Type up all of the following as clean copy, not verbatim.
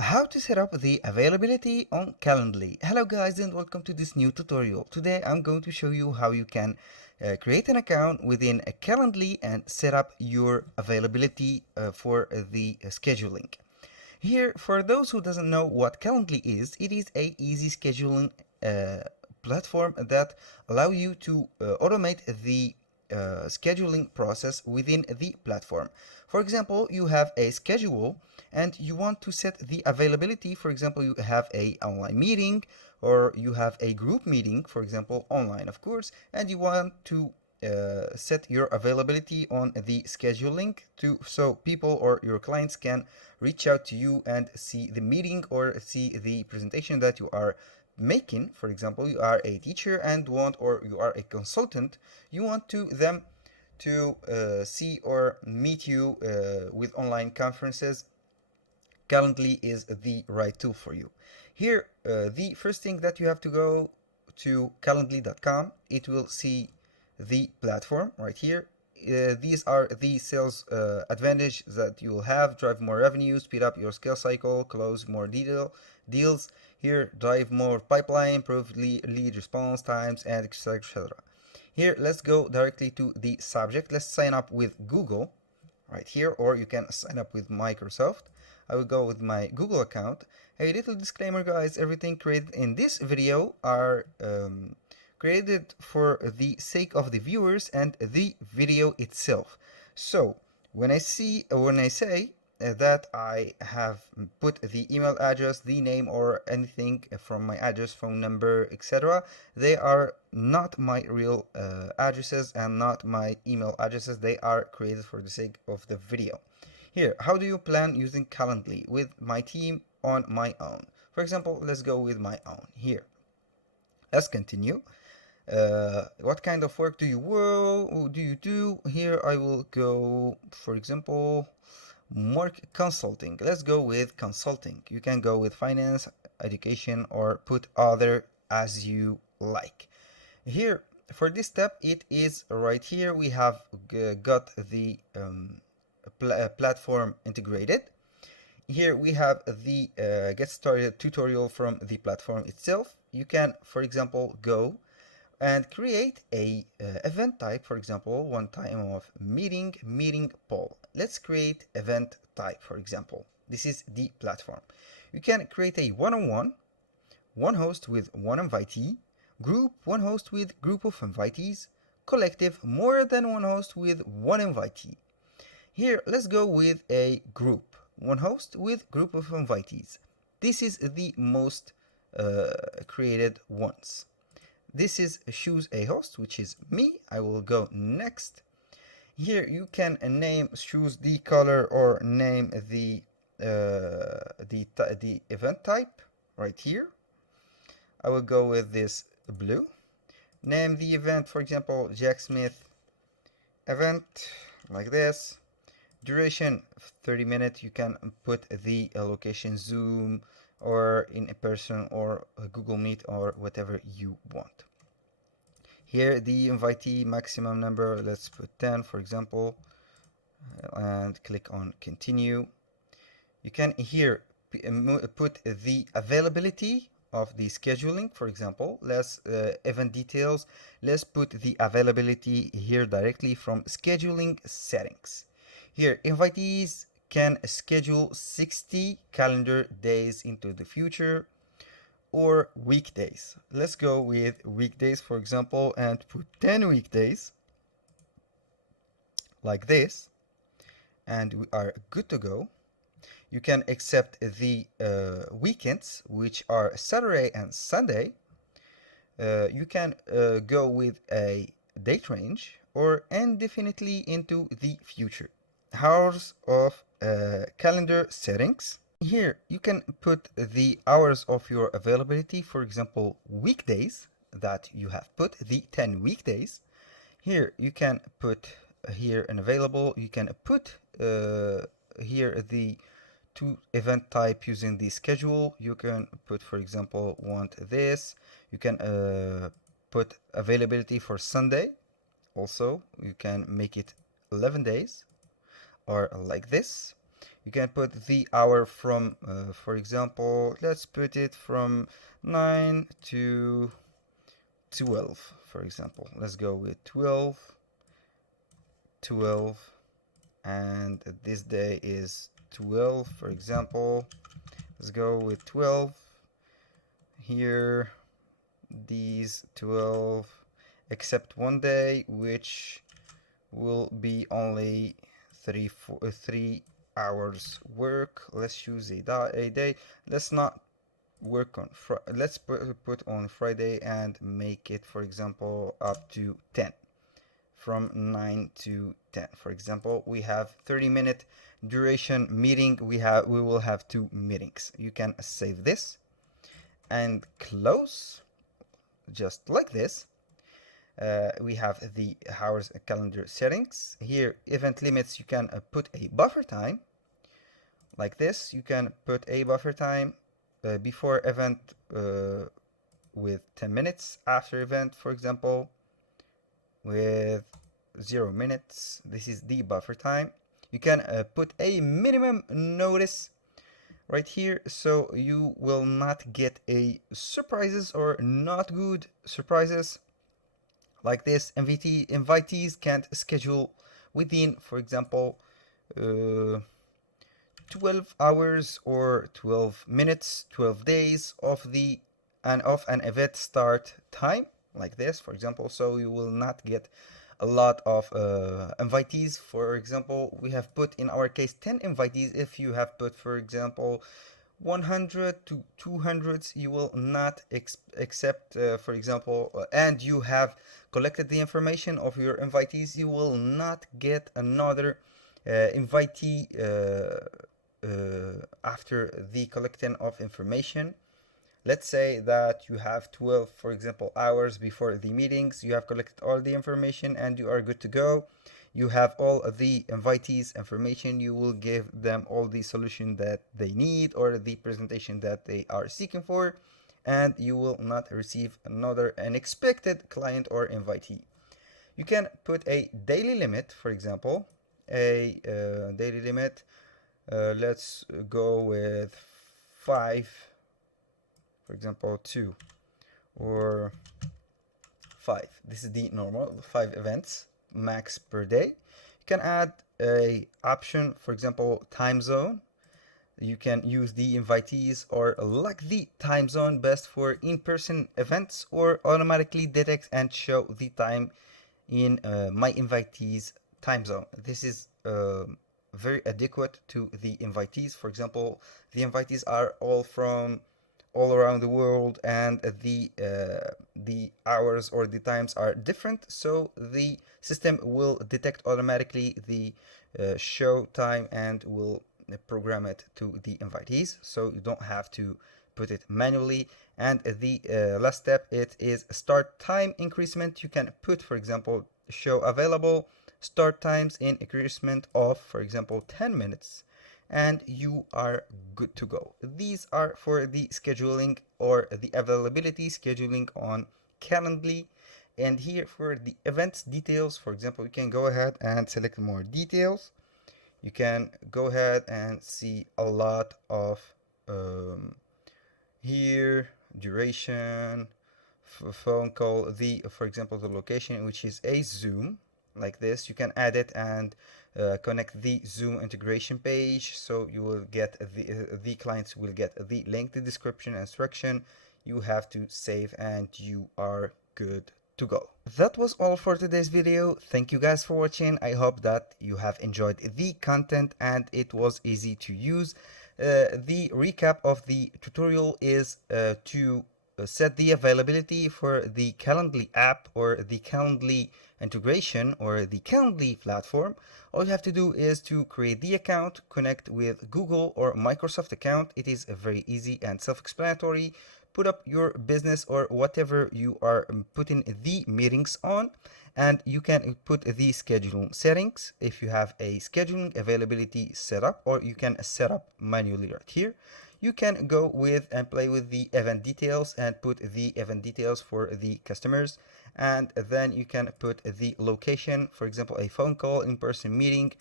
How to set up the availability on Calendly. Hello guys and welcome to this new tutorial. Today I'm going to show you how you can create an account within a Calendly and set up your availability for the scheduling. Here, for those who doesn't know what Calendly is, it is a easy scheduling platform that allow you to automate the scheduling process within the platform. For example, you have a schedule and you want to set the availability. For example, you have a online meeting or you have a group meeting, for example, online, of course, and you want to set your availability on the scheduling to so people or your clients can reach out to you and see the meeting or see the presentation that you are making. For example, you are a teacher and want, or you are a consultant, you want to them to see or meet you with online conferences. Calendly is the right tool for you. Here, the first thing that you have to go to calendly.com. It will see the platform right here. These are the sales advantage that you will have: drive more revenue, speed up your sales cycle, close more deals. Here, drive more pipeline, improve lead response times, and etc. etc. Here, let's go directly to the subject. Let's sign up with Google right here, or you can sign up with Microsoft. I will go with my Google account. A little disclaimer, guys: everything created in this video are created for the sake of the viewers and the video itself. So when I say that I have put the email address, the name, or anything from my address, phone number, etc., they are not my real addresses and not my email addresses. They are created for the sake of the video. Here, how do you plan using Calendly with my team on my own? For example, let's go with my own. Here, let's continue. What kind of work do you do? Here I will go, for example, more consulting. Let's go with consulting. You can go with finance, education, or put other as you like. Here, for this step, it is right here. We have got the platform integrated. Here we have the get started tutorial from the platform itself. You can, for example, go and create a event type. For example, one time of meeting poll. Let's create event type. For example, this is the platform. You can create a one-on-one, one host with one invitee, group, one host with group of invitees, collective, more than one host with one invitee. Here, let's go with a group, one host with group of invitees. This is the most created ones. This is choose a host, which is me. I will go next. Here you can choose the color or name the event type right here. I will go with this blue. Name the event, for example, Jack Smith event, like this. Duration 30 minutes. You can put the location Zoom or in a person or a Google Meet or whatever you want. Here the invitee maximum number, let's put 10 for example, and click on continue. You can here put the availability of the scheduling. For example, let's event details. Let's put the availability here directly from scheduling settings. Here, invitees can schedule 60 calendar days into the future or weekdays. Let's go with weekdays, for example, and put 10 weekdays like this, and we are good to go. You can accept the weekends, which are Saturday and Sunday. You can go with a date range or indefinitely into the future. Hours of calendar settings. Here you can put the hours of your availability. For example, weekdays that you have put the 10 weekdays. Here you can put here an available. You can put here the to event type using the schedule. You can put, for example, want this. You can put availability for Sunday. Also, you can make it 11 days or like this. You can put the hour from, for example, let's put it from 9 to 12, for example. Let's go with 12, and this day is 12, for example. Let's go with 12 here, these 12, except one day, which will be only 3 hours work. Let's choose a day. Let's not work on let's put on Friday and make it, for example, up to 10, from 9 to 10. For example, we have 30-minute duration meeting. We will have 2 meetings. You can save this and close, just like this. We have the hours calendar settings. Here, event limits, you can put a buffer time like this. You can put a buffer time before event with 10 minutes, after event, for example, with 0 minutes. This is the buffer time. You can put a minimum notice right here, so you will not get a surprises or not good surprises like this. Invitees can't schedule within, for example, 12 hours or 12 minutes, 12 days of an event start time, like this, for example. So you will not get a lot of invitees. For example, we have put in our case 10 invitees. If you have put, for example, 100 to 200, you will not accept, for example, and you have collected the information of your invitees, you will not get another invitee after the collecting of information. Let's say that you have 12, for example, hours before the meetings. You have collected all the information and you are good to go. You have all of the invitees information. You will give them all the solution that they need or the presentation that they are seeking for, and you will not receive another unexpected client or invitee. You can put a daily limit, for example, a daily limit. Let's go with 5, for example, 2 or 5. This is the normal 5 events max per day. You can add a option, for example, time zone. You can use the invitees or lock the time zone best for in-person events, or automatically detect and show the time in my invitees time zone. This is very adequate to the invitees. For example, the invitees are all around the world, and the hours or the times are different, so the system will detect automatically the show time and will program it to the invitees, so you don't have to put it manually. And the last step, it is start time increment. You can put, for example, show available start times in increment of, for example, 10 minutes, and you are good to go. These are for the scheduling or the availability scheduling on Calendly. And here for the events details, for example, you can go ahead and select more details. You can go ahead and see a lot of here duration, phone call, for example, the location, which is a Zoom, like this. You can add it and connect the Zoom integration page, so you will get the clients will get the link, the description, instruction. You have to save and you are good to go. That was all for today's video. Thank you guys for watching. I hope that you have enjoyed the content and it was easy to use. The recap of the tutorial is to set the availability for the Calendly app or the Calendly integration or the Calendly platform. All you have to do is to create the account, connect with Google or Microsoft account. It is very easy and self-explanatory. Put up your business or whatever you are putting the meetings on, and you can put the scheduling settings if you have a scheduling availability setup, or you can set up manually right here. You can go with and play with the event details and put the event details for the customers, and then you can put the location, for example, a phone call, in-person meeting,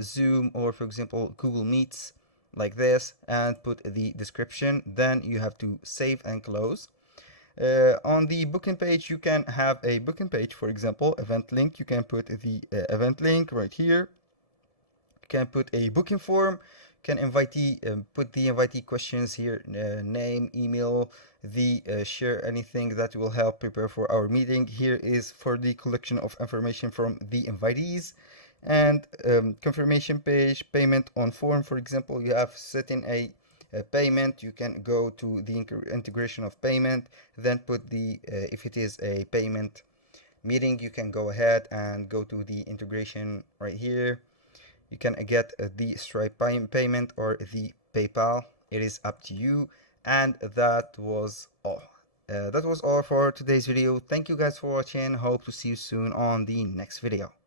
Zoom or for example Google Meets like this, and put the description. Then you have to save and close. On the booking page, you can have a booking page, for example, event link. You can put the event link right here. You can put a booking form. You can put the invitee questions here, name, email, the share anything that will help prepare for our meeting. Here is for the collection of information from the invitees. And confirmation page, payment on form. For example, you have set in a payment. You can go to the integration of payment, then put the if it is a payment meeting, you can go ahead and go to the integration right here. You can get the Stripe payment or the PayPal. It is up to you. And that was all. That was all for today's video. Thank you guys for watching. Hope to see you soon on the next video.